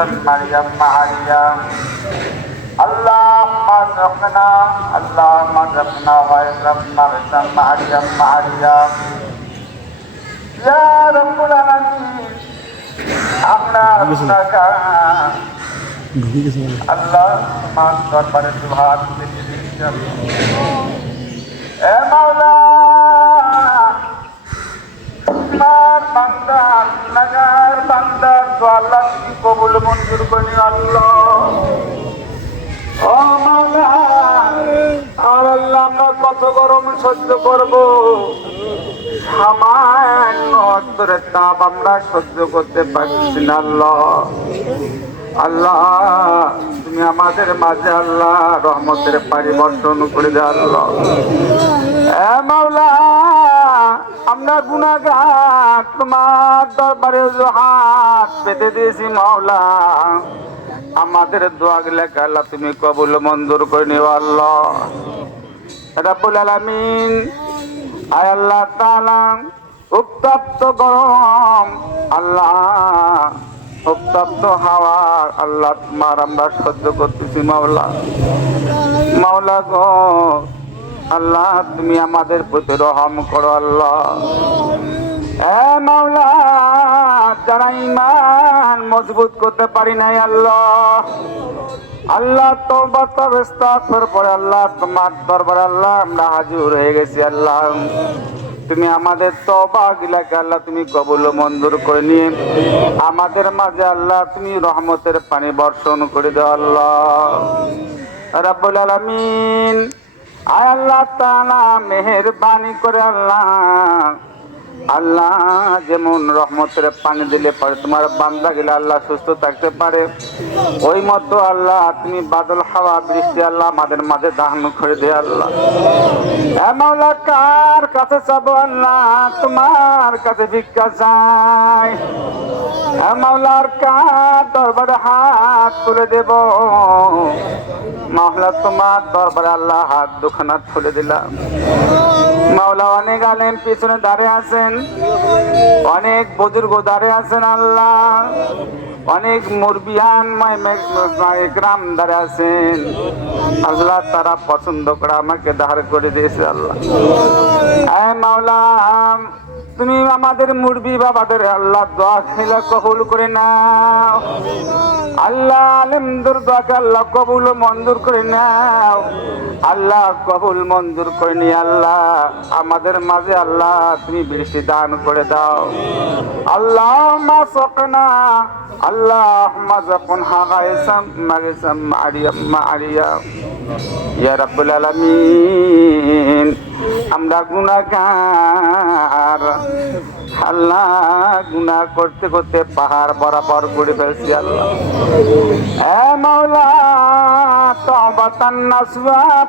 مريم مريم اللهم ارزقنا اللهم ارزقنا وارزقنا مريم مريم مريم يا رب العالمين আমরা আপনাকে আল্লাহ মান দরবারে দুহাত পেতে দিচ্ছেন এ মাওলা বান্দা বান্দা তো আল্লাহ তুমি কবুল মঞ্জুর করি আল্লাহ। ও মাওলা আর আল্লাহ আমরা কত গরম সহ্য করব। সামান্য অন্তরের তাপ আমরা সহ্য করতে পারছি না আল্লাহ। আল্লাহ, তুমি আমাদের মাঝে আল্লাহ রহমতের পরিবর্তন করে দে আল্লাহ। মাওলা আমরা গুনাগার তোমার দরবারে হাত পেতে দিয়েছি মাওলা। আমাদের দোয়া আল্লাহ, তুমি কবুল মঞ্জুর করে নিও আল্লাহ। আয় আল্লাহ আল্লাহ, উত্তপ্ত হাওয়া, আল্লাহ আমরা সহ্য করতেছি মাওলা। মাওলা গো আল্লাহ, তুমি আমাদের প্রতি রহম করো আল্লাহ। মাওলা, যারা ইমান মজবুত করতে পারি নাই আল্লাহ আল্লাহ তো ইস্তাগফার পরে আল্লাহ, তোমার দরবার আল্লাহ, আমরা হাজির হয়ে গেছি আল্লাহ। তুমি আমাদের তবা গিলাকে আল্লাহ, তুমি কবুল মঞ্জুর করে নিয়ে আমাদের মাঝে আল্লাহ, তুমি রহমতের পানি বর্ষণ করে দাও আল্লাহ। রাব্বুল আলামিন আয় আল্লাহ তাআলা মেহেরবানি করে আল্লাহ। আল্লাহ যেমন রহমতের পানি দিলে পরে তোমার বান্দা গেলে আল্লাহ সুস্থ থাকতে পারে। ওই মতো আল্লাহ তুমি বাদল হাওয়া বৃষ্টি আল্লাহ আমাদের মাঝে দাহন করে দে আল্লাহ। কার কাছে চাবো আল্লাহ? তোমার কাছে ভিক্ষা চাই এ মাওলার কার দরবারে হাত তুলে দেব? মাওলা তোমার দরবারে আল্লাহ হাত দুখানা তুলে দিলাম। মাওলা অনেক আলেম পিছনে দাঁড়িয়ে আছেন। অনেক বুজুর্গ দাঁড়িয়ে আছেন আল্লাহ। অনেক মুরবিয়ান গ্রাম দাঁড়িয়ে আছেন। আল্লাহ তারা পছন্দ করে আমাকে দাঁড় করে দিয়েছে আল্লাহ। মাওলা তুমি আমাদের মুরবি বাবাদের আল্লাহ দোয়া খেলে কবুল করে নাও। আল্লাহ আলমদুর দোয়াকে আল্লাহ কবুল মঞ্জুর করে নাও। আল্লাহ কবুল মঞ্জুর করে নি আল্লাহ, আমাদের মাঝে আল্লাহ তুমি বৃষ্টি দান করে দাও। আল্লাহ মা সকনা আল্লাহ মা যখন হাগাইসাম মাগিসাম মারিয়াম মারিয়াম। ইয়া রাব্বুল আলামিন। আমরা গুনাহগার আল্লাহ গুনাহ করতে করতে পাহাড় বরাবর করে ফেলছি আল্লাহ। এ মাওলা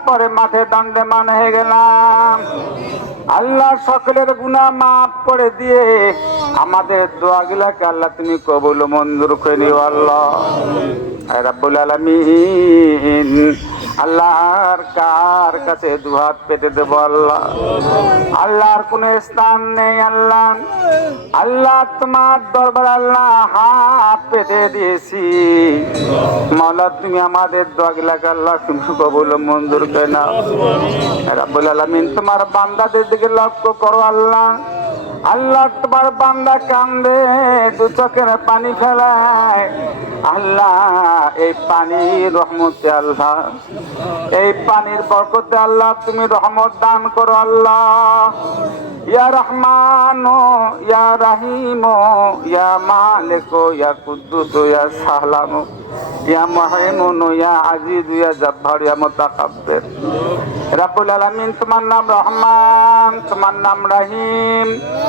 পরে মাঠে দণ্ডে মান হয়ে গেলাম। আল্লাহ সকলের গুনাহ মাফ করে দিয়ে আমাদের দোয়া গিলাকে আল্লাহ তুমি কবুল মঞ্জুর করে নিও আল্লাহ। রাব্বুল আলামিন। আল্লাহর কার কাছে দুহাত পেতে দেব আল্লাহ? আল্লাহর কোন স্থান নেই আল্লাহ। আল্লাহ তোমার দরবার আল্লাহ হাত পেতে দিয়েছি। মাওলা তুমি আমাদের দোয়াগুলাকে আল্লাহ তুমি কবুল মঞ্জুর করে নাও। রাব্বুল আলামিন, তোমার বান্দাদের দিকে লক্ষ্য করো আল্লাহ। আল্লাহ তোমার বান্দা কান্দে, দু চোখের পানি ফেলায়। আল্লাহ, এই পানি রহমতে আল্লাহ, এই পানির বরকতে আল্লাহ, তুমি রহমত দান করো আল্লাহ। ইয়া রহমান, ইয়া রাহিম, ইয়া মালিক, ইয়া কুদ্দুস, ইয়া সালাম ইয়া মুহাইমিন ইয়া আজিজ, ইয়া জব্বার, ইয়া মুতাকাব্বির। রাব্বুল আলামিন, তোমার নাম রহমান, তোমার নাম রহিম।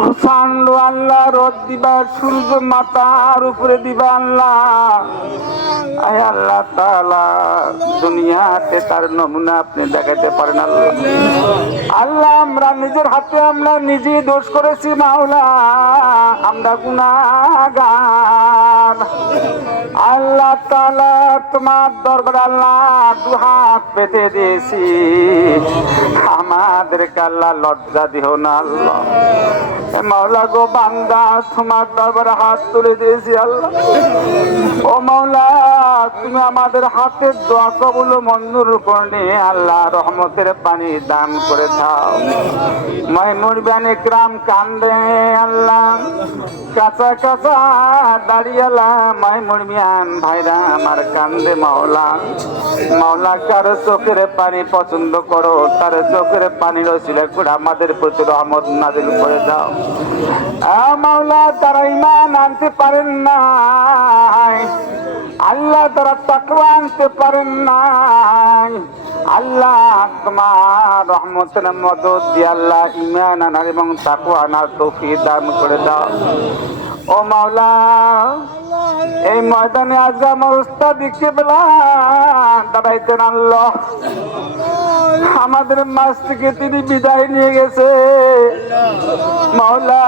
প্রচণ্ড আল্লাহ রোদ দিবা সূর্য মাতার উপরে দিবা আল্লাহ। আয় আল্লাহ তাআলা, দুনিয়াতে তার নমুনা আপনি দেখাতে পারেন আল্লাহ। আল্লাহ, আমরা নিজের হাতে আমরা নিজেই দোষ করেছি মাওলা, আমরা গুনাহগার। আল্লাহ তাআলা তোমার দরবার আল্লাহ দু হাত পেতে দিয়েছি। আমাদেরকে আল্লাহ লজ্জা দিও না আল্লাহ। মাওলা গো বান্দা, তোমার দরবার হাত তুলে দিয়েছি আল্লাহ। ও মাওলা, তুমি আমাদের হাতের দোয়া কবুল মঞ্জুর করে আল্লাহ রহমতের পানি দান করে দাও। মাইনুর ব্যানে গ্রাম কান্দে আল্লাহ। কাঁচা কাঁচা দাঁড়িয়ালা মাইমুর মিয়ান ভাইরা, আমার কান্দে মাওলা। মাওলা, কার চোখের পানি পছন্দ করো, তার চোখের পানি রসিলে করে আমাদের প্রতি রহমত নাজিল করে দাও। মাওলা, তারা ইমান আনতে পারেন না আল্লাহ, তারা তাকওয়া আনতে পারেন না আল্লাহ, তোমার রহমতের মদত দিয়ে আল্লাহ ইমান আনার এবং তাকওয়া আনার তৌফিক দান করে দাও। ও মাওলা এই ময়দানে আজ আমার উস্তাদ কেবলা দাঁড়াইতেন আল্লাহ আমাদের মাছ থেকে তিনি বিদায় নিয়ে গেছে। মাওলা,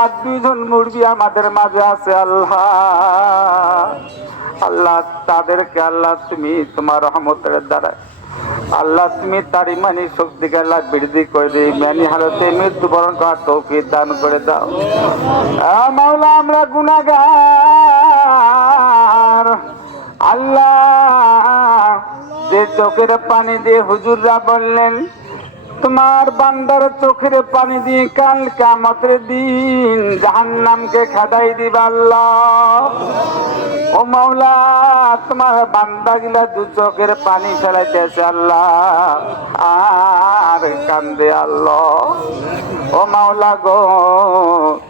আর দুইজন মুরগি আমাদের মাঝে আছে, আল্লাহ। আল্লাহ তাদেরকে, আল্লাহ তুমি তোমার রহমতের দ্বারা আল্লাহ, তুমি তার ইমানি শক্তিকে আল্লাহ বৃদ্ধি করে দিই ইমানি হালতে মৃত্যুবরণ করার তৌফিক দান করে দাও। মাওলা, আমরা গুনাগার আল্লাহ, যে চোখের পানি দিয়ে হুজুররা বললেন, তোমার বান্দার চোখের পানি দিয়ে কাল কামতের দিন জাহান্নামকে খাদাই দিবা আল্লাহ। ও মাওলা তোমার বান্দা গিলা দু চোখের পানি ফেলাইতেছে আল্লাহ। কান্দে আল্লাহ। ও মাওলা গো,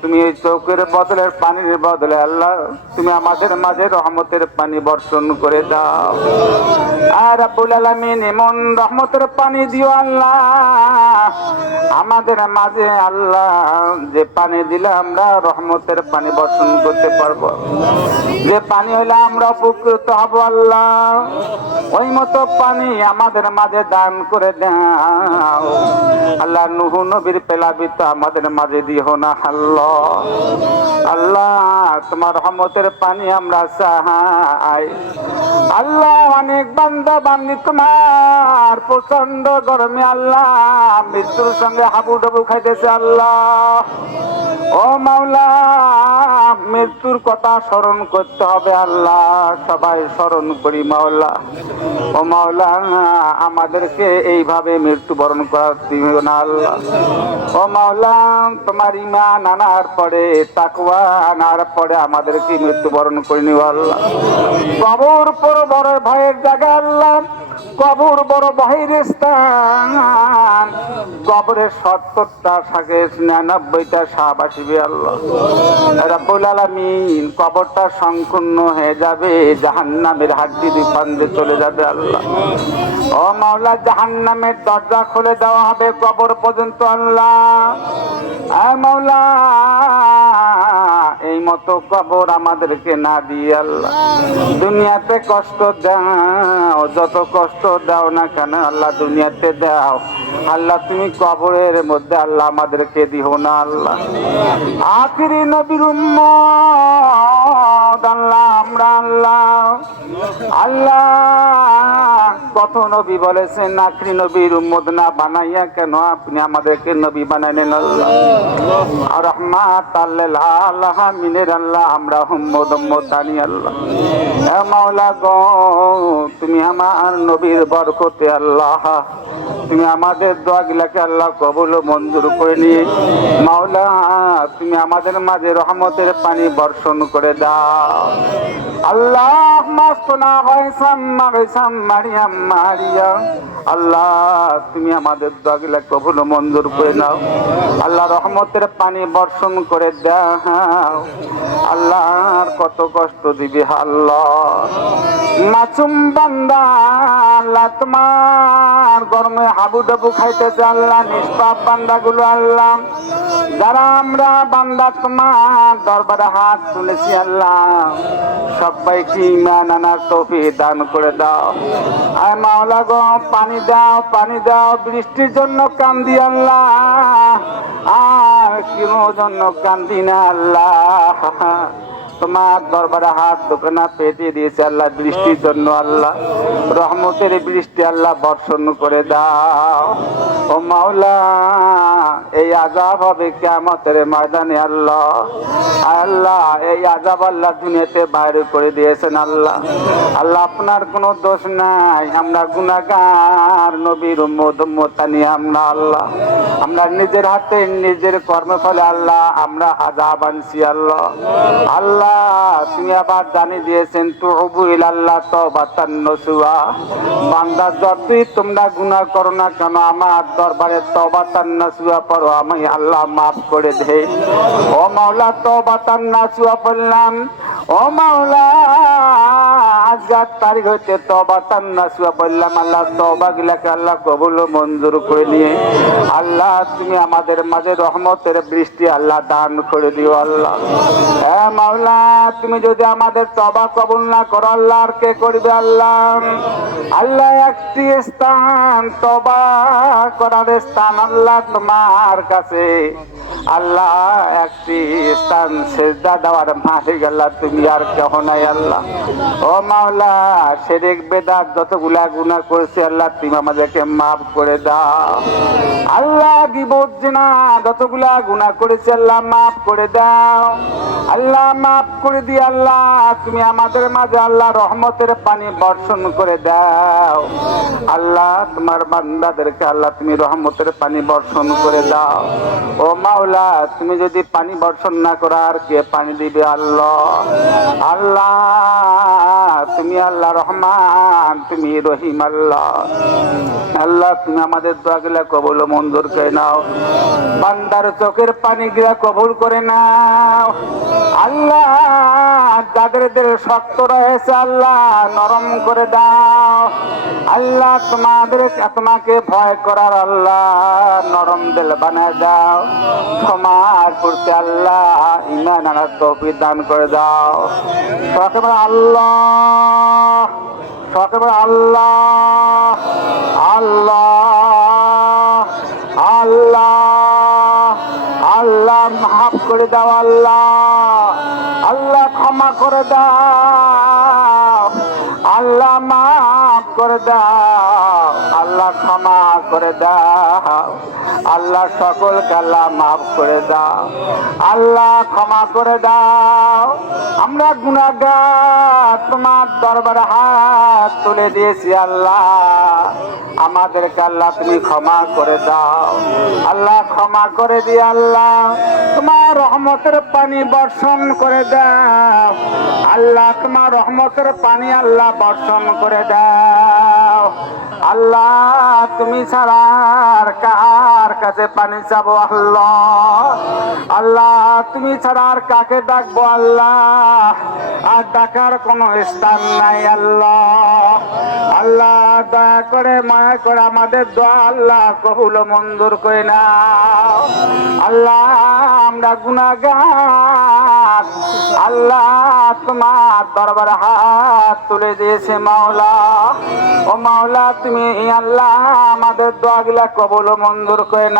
তুমি এই চোখের বদলের পানির বদলে আল্লাহ, তুমি আমাদের মাঝে রহমতের পানি বর্ষণ করে দাও। আর আব্বুল আলামিন এমন রহমতের পানি দিও আল্লাহ। আমাদের মাঝে আল্লাহ, যে পানি দিলে আমরা রহমতের পানি বর্ষণ করতে পারব। যে পানি হলে আমরা উপকৃত হব আল্লাহ। ওই মতো পানি আমাদের মাঝে দান করে দাও আল্লাহ। নুহু নবীর পেলাবিত আমাদের মাঝে দিও না আল্লাহ আল্লাহ, তোমার রহমতের পানি আমরা চাই আল্লাহ, অনেক বান্দা বান্দি তোমার প্রচণ্ড গরমে আল্লাহ, মৃত্যুর সঙ্গে হাবুডুবু খাইতেছে আল্লাহ। ও মাওলা, মৃত্যুর কথা স্মরণ করতে হবে আল্লাহ, সবাই স্মরণ করি মাওলা। ও মাওলা, আমাদেরকে এইভাবে মৃত্যুবরণ আল্লাহ ও মাওলা, তোমার ইমান আনার পরে তাকুয়া আনার পরে আমাদেরকে মৃত্যুবরণ করে নিও আল্লাহ। পর বড় ভাইয়ের জায়গা আল্লাহ। কবর বড় বাহির স্থান। কবরের সত্তরটা সাকে নিরানব্বইটা সাপ আসিবে আল্লাহ। রাব্বুল আলামিন কবরটা সংকীর্ণ হয়ে যাবে, জাহান্নামের হাড্ডি দুপান্দে চলে যাবে আল্লাহ। ও মাওলা, জাহান্নামের দরজা খুলে দেওয়া হবে কবর পর্যন্ত আল্লাহ। মাওলা, এই মতো কবর আমাদেরকে না দিয়ে আল্লাহ। দুনিয়াতে কষ্ট দাও, যত কষ্ট দাও না কেন? আল্লাহ দুনিয়াতে দাও। আল্লাহ, তুমি কবরের মধ্যে আল্লাহ আমাদেরকে দিও না, আল্লাহ। আখিরি নবীর আল্লাহ কত নবী বলেছেন, আখরি নবীর উম্মত না বানাইয়া কেন আপনি আমাদেরকে নবী বানাইলেন আল্লাহ? আর আল্লাহ আমরা হুম্মদ উম্মতানি আল্লাহ। মাওলা গো, তুমি আমার নবীর বরকতে আল্লাহ, তুমি আমাদের দোয়া গিলাকে আল্লাহ কবুল মঞ্জুর করে নিয়ে, মাওলা, তুমি আমাদের মাঝে রহমতের পানি বর্ষণ করে দাও। Amém. আল্লাহ মাস্তনা ভাইসাম মারিয়াম মারিয়া। আল্লাহ, তুমি আমাদের দোয়াগুলা কবুল মঞ্জুর করে নাও। আল্লাহ, রহমতের পানি বর্ষণ করে দাও। আল্লাহ আর কত কষ্ট দিবি, আল্লাহ। মাসুম বান্দা, আল্লাহ, তোমার গরমে হাবু ডাবু খাইতেছে আল্লাহ, নিষ্পাপ বান্দা গুলো আল্লাহ। যারা আমরা বান্দা, তোমার দরবারে হাত তুলেছি আল্লাহ। সবাইকে ইমান আনার তৌফি করে দাও। আর মাওলা গো, পানি দাও পানি দাও, বৃষ্টির জন্য কান্দি আল্লাহ। আর কেন জন্য কান্দি না আল্লাহ। তোমার দরবারে হাত দোকানা পেতে দিয়েছে আল্লাহ বৃষ্টির জন্য আল্লাহ। রহমতের বৃষ্টি আল্লাহ বর্ষণ করে দাও। ও মাওলা, এই আজাব হবে কেমতের ময়দানে আল্লাহ। আল্লাহ, এই আজাব আল্লাহ দুনিয়াতে বাইরে করে দিয়েছেন আল্লাহ। আল্লাহ, আপনার কোনো দোষ নাই। আমরা গুনাগার নবীর উম্মতানি আমরা আল্লাহ। আমরা নিজের হাতে, নিজের কর্মফলে আল্লাহ, আমরা আজাব আনছি আল্লাহ। আল্লাহ তুমি আবার জানি দিয়েছেন, তুহবু ইলাল্লাহ তওবাতান নসুয়া। বান্দা, যতই তোমরা গুনাহ করো না কেন, আমার দরবারে তওবাতান নসুয়া পড়ো, আমি আল্লাহ মাফ করে দেই। ও মাওলা, তওবাতান নসুয়া পড়লাম ও মাওলা আজকের তারিখ হইতে তওবাতান নসুয়া পড়লাম আল্লাহ, তওবা গিলাকে আল্লাহ কবুল মঞ্জুর করে নিয়ে, আল্লাহ, তুমি আমাদের মাঝে রহমতের বৃষ্টি আল্লাহ দান করে দিও, আল্লাহ। হ্যাঁ মাওলা, তুমি যদি আমাদের তবা কবুল না করো, আল্লাহ, আর কে করবে, আল্লাহ? আল্লাহ, একটি স্থান তবা করার স্থান আল্লাহ তোমার কাছে। আল্লাহ একটি স্থান সেজদা দেওয়ার মাসে গেল, তুমি আর কেহ নাই আল্লাহ। ও মাওলা, শেরেক বেদার যতগুলা গুণা করেছে আল্লাহ, তুমি আমাদেরকে মাফ করে দাও। আল্লাহ কি বলছে না যতগুলা গুণা করেছে আল্লাহ, মাফ করে দাও। আল্লাহ মাফ করে দিয়ে আল্লাহ, তুমি আমাদের মাঝে আল্লাহ রহমতের পানি বর্ষণ করে দাও। আল্লাহ, তোমার বান্দাদেরকে আল্লাহ তুমি রহমতের পানি বর্ষণ করে দাও। ও মাওলা, তুমি যদি পানি বর্ষণ না করো, আর কে পানি দিবে আল্লাহ? আল্লাহ, তুমি আল্লাহ রহমান, তুমি রহিম আল্লাহ। আল্লাহ, তুমি আমাদের দোয়াগুলা কবুল ও মঞ্জুর করে নাও। বান্দার চোখের পানি গিলা কবুল করে নাও। আল্লাহ, যাদের দিল শক্ত রয়েছে আল্লাহ, নরম করে দাও। আল্লাহ, তোমাদের, তোমাকে ভয় করার আল্লাহ, নরম দিল বানা দাও। ক্ষমার করতে আল্লাহ, ইমান আনার তৌফিক দান করে দাও। সকালে আল্লাহ সকালে আল্লাহ আল্লাহ আল্লাহ। আল্লাহ মাফ করে দাও, আল্লাহ। আল্লাহ ক্ষমা করে দাও। আল্লাহ মাফ করে দাও। আল্লাহ ক্ষমা করে দাও। আল্লাহ সকলকে আল্লাহ মাফ করে দাও। আল্লাহ ক্ষমা করে দাও। আমরা গুণাগার তোমার দরবারে হাত তুলে দিয়েছি আল্লাহ। আমাদেরকে আল্লাহ তুমি ক্ষমা করে দাও। আল্লাহ ক্ষমা করে দিয়ে আল্লাহ তোমার রহমতের পানি বর্ষণ করে দাও। আল্লাহ তোমার রহমতের পানি আল্লাহ বর্ষণ করে দাও। আল্লাহ তুমি ছাড়া আর কার কাছে পানি চাবো আল্লাহ। আল্লাহ, তুমি ছাড়া আর কাকে ডাকবো আল্লাহ? আর ডাকার কোনো স্থান নাই আল্লাহ। আল্লাহ, দয়া করে, মায়া করে আমাদের দোয়া আল্লাহ কবুল মঞ্জুর করে না আল্লাহ, আমরা গুনাগার আল্লাহ, তোমার দরবার হাত তুলে দিয়েছে মাওলা। ও মাওলা, তুমি আল্লাহ, আমাদের দোয়াগুলা কবুল মঞ্জুর করে নাও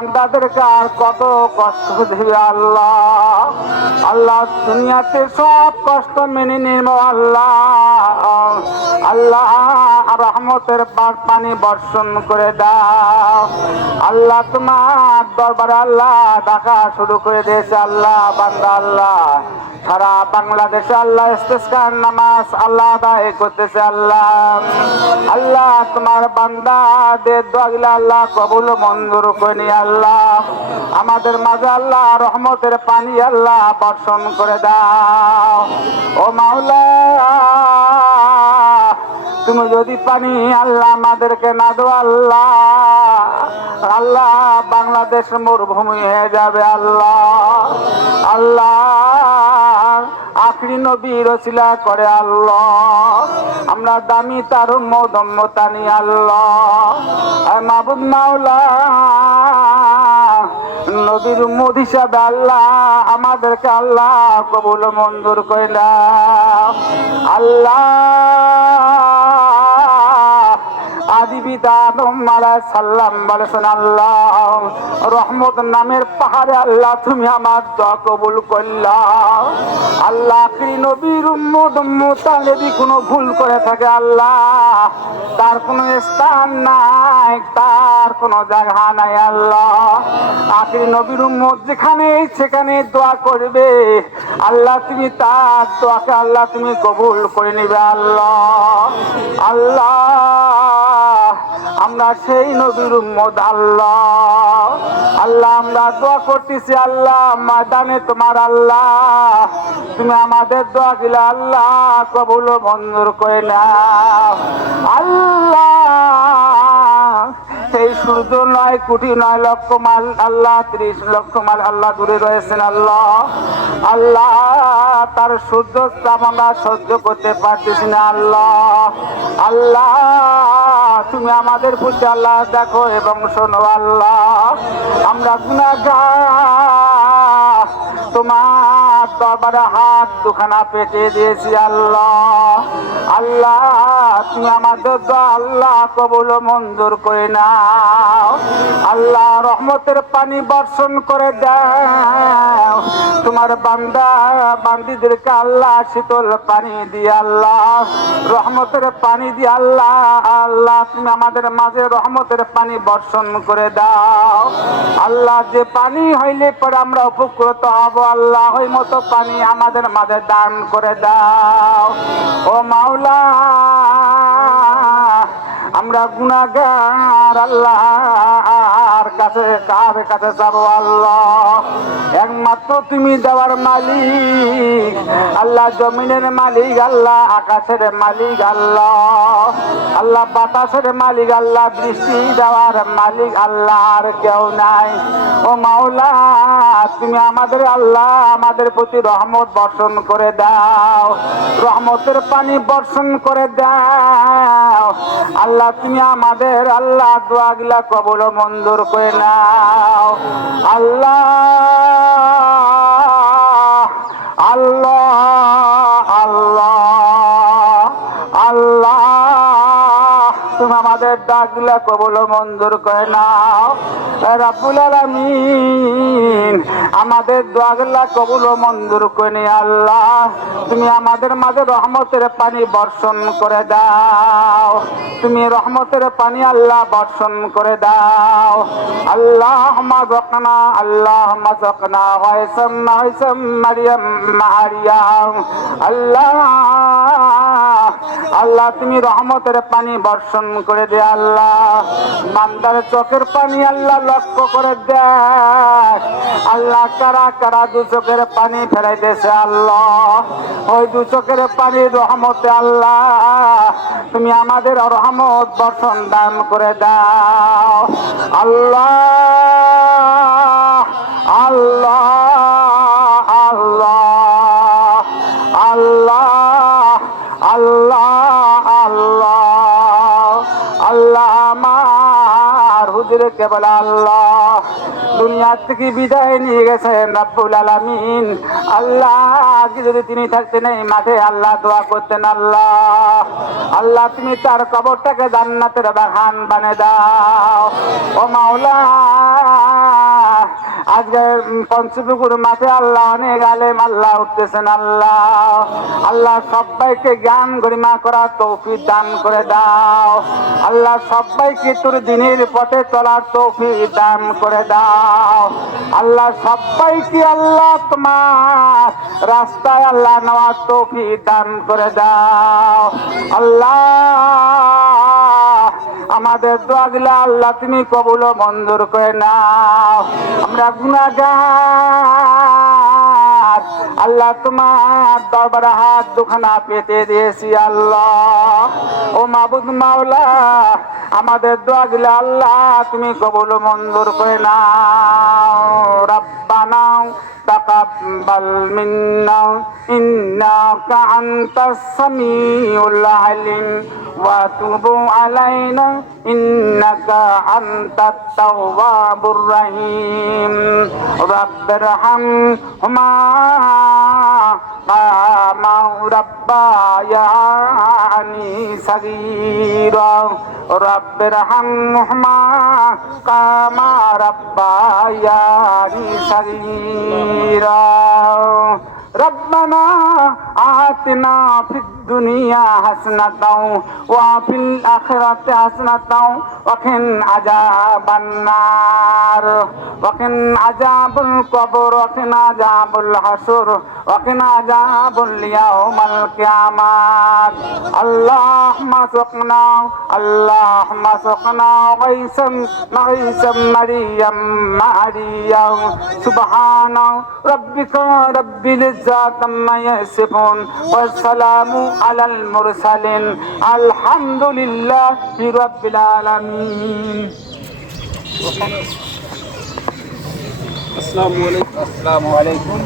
বান্দাদেরকে আর কত কষ্ট দেবে আল্লাহ। আল্লাহ দুনিয়াতে সব কষ্ট মেনে নিব আল্লাহ। আল্লাহ রহমতের পানি বর্ষণ করে দাও। আল্লাহ তোমার দরবারে আল্লাহ ডাকা শুরু করে দিয়েছে আল্লাহ, বান্দা আল্লাহ। সারা বাংলাদেশে আল্লাহ ইস্তেস্কার নামাজ আল্লাহ আদায় করতেছে আল্লাহ। আল্লাহ তোমার বান্দা দে আল্লাহ কবুল মঞ্জুর করে নিয়ে আল্লাহ, আমাদের মাঝে আল্লাহ, রহমতের পানি আল্লাহ বর্ষণ করে দাও। ও মাওলা, তুমি যদি পানি আল্লাহ আমাদেরকে না দো আল্লাহ আল্লাহ বাংলাদেশ মরুভূমি হয়ে যাবে, আল্লাহ আল্লাহ। আখরি নবীর শিলা করে আল্লাহ। আমরা দামি তার মদম্মতানি আল্লাহ। মাবুদ মাওলা, নবীর হিসাবে আল্লাহ, আমাদেরকে আল্লাহ কবুল মঞ্জুর কইলা আল্লাহ আদম আলাইহিস বলেছেন আল্লাহ, রহমত নামের পাহাড়ে আল্লাহ তুমি আমার দোয়া কবুল করলা। আল্লাহ কি নবীর উম্মত উম্মতা যদি কোনো ভুল করে থাকে আল্লাহ। তার কোনো স্থান নাই, তার কোনো জায়গা নাই আল্লাহ। আখির নবীর উম্মত যেখানে, সেখানে দোয়া করবে। আল্লাহ তুমি তার দোয়াকে আল্লাহ তুমি কবুল করে নিবে আল্লাহ। আল্লাহ আমরা সেই নবীর উম্মত, আল্লাহ। আল্লাহ, আমরা দোয়া করতেছি, আল্লাহ, ময়দানে তোমার আল্লাহ। তুমি আমাদের দোয়া গিলা আল্লাহ, কবুল মঞ্জুর করে না আল্লাহ। সেই সূর্য নয় কোটি নয় লক্ষ মাল আল্লাহ, ত্রিশ লক্ষ মাল আল্লাহ দূরে রয়েছেন আল্লাহ। আল্লাহ, তার সূর্য আমরা সহ্য করতে পারতেছি না, আল্লাহ। আল্লাহ, তুমি আমাদের প্রতি আল্লাহ দেখো এবং শোনো, আল্লাহ। আমরা তোমার দরবারে হাত দুখানা পেটে দিয়েছি আল্লাহ। আল্লাহ, তুমি আমাদের আল্লাহ কবুল মঞ্জুর করে আল্লাহ, রহমতের পানি বর্ষণ করে দাও। তোমার বান্দা, বান্দিদেরকে আল্লাহ শীতল পানি দিয়ে আল্লাহ, রহমতের পানি দিয়ে আল্লাহ আল্লাহ, তুমি আমাদের মাঝে রহমতের পানি বর্ষণ করে দাও। আল্লাহ, যে পানি হইলে পরে আমরা উপকৃত হব। আল্লাহ, ওই মতো পানি আমাদের মাঝে দান করে দাও। ও মাওলা। আমরা গুনাগার আল্লাহ আর কাছে কার কাছে যাব আল্লাহ? একমাত্র তুমি দেওয়ার মালিক। আল্লাহ জমিনের মালিক, আল্লাহ আকাশের মালিক, আল্লাহ। আল্লাহ বাতাসের মালিক, আল্লাহ বৃষ্টি দেওয়ার মালিক, আল্লাহ আর কেউ নাই। ও মাওলা, তুমি আমাদের আল্লাহ, আমাদের প্রতি রহমত বর্ষণ করে দাও। রহমতের পানি বর্ষণ করে দাও। আল্লাহ তুমি আমাদের আল্লাহ দোয়া গিলা কবল মন্দুর করে নাও। আল্লাহ আল্লাহ আল্লাহ আমাদের কবল মঞ্জুর করে নাও। আমাদের দোয়াগুলা কবুল মঞ্জুর করে আল্লাহ, তুমি আমাদের মাঝে রহমতের পানি বর্ষণ করে দাও। তুমি রহমতের পানি আল্লাহ বর্ষণ করে দাও। আল্লাহ মাজকনা আল্লাহ মাজকনা হয়সম হয়সম মারিয়াম মারিয়াম আল্লাহ আল্লাহ, তুমি রহমতের পানি বর্ষণ করে দে আল্লাহ। মান্দার চোখের পানি আল্লাহ লক্ষ্য করে দেয়। আল্লাহ কারা কারা দু চোখের পানি ফেরাইতেছে আল্লাহ? ওই দু চোখের পানি রহমতে আল্লাহ, তুমি আমাদের রহমত বর্ষণ দান করে দাও। আল্লাহ কেবল আল্লাহ? দুনিয়া থেকে বিদায় নিয়ে গেছেন আল্লাহ যদি তিনি থাকতেন এই মাঠে আল্লাহ দোয়া করতেন আল্লাহ। আল্লাহ, তুমি তার কবরটাকে জান্নাতের বাগান বানিয়ে দাও। ও মাওলা আজকে পঞ্চপুকুর মাঠে আল্লাহ অনেক আলেম, আল্লাহ উঠতেছেন, আল্লাহ। আল্লাহ সবাইকে জ্ঞান গরিমা করা তৌফিক দান করে দাও। আল্লাহ সবাইকে তোর দিনের পথে চলার তৌফিক দান করে দাও। আল্লাহ সবাইকে আল্লাহ তোমার রাস্তায় আল্লাহ নেওয়ার তৌফিক দান করে দাও। আল্লাহ আমাদের দোয়া দিলে আল্লাহ তুমি কবুল ও মঞ্জুর করে নাও আমরা গুনাগার আল্লাহ তোমার দরবারে হাত দুখানা পেতে দিয়েছি আল্লাহ ও মাবুদ মাওলা আমাদের দোয়া দিলে আল্লাহ তুমি কবুল ও মঞ্জুর করে নাও রব্বানা تقبل منا إنك أنت السميع العليم وتب علينا إنك أنت التواب الرحيم رب ارحمهما كما ربياني صغيرا رب ارحمهما كما ربياني صغيرا ربنا آتنا في الدنيا حسنة وفي الآخرة حسنة وقنا عذاب النار وقنا عذاب القبر وقنا عذاب الحشر وقنا عذاب اليوم القيامة اللهم سقنا اللهم سقنا غيثا غيثا مريم مريم سبحان ربك رب العزة العزة عما يصفون والسلام على المرسلين الحمد لله رب العالمين السلام عليكم السلام عليكم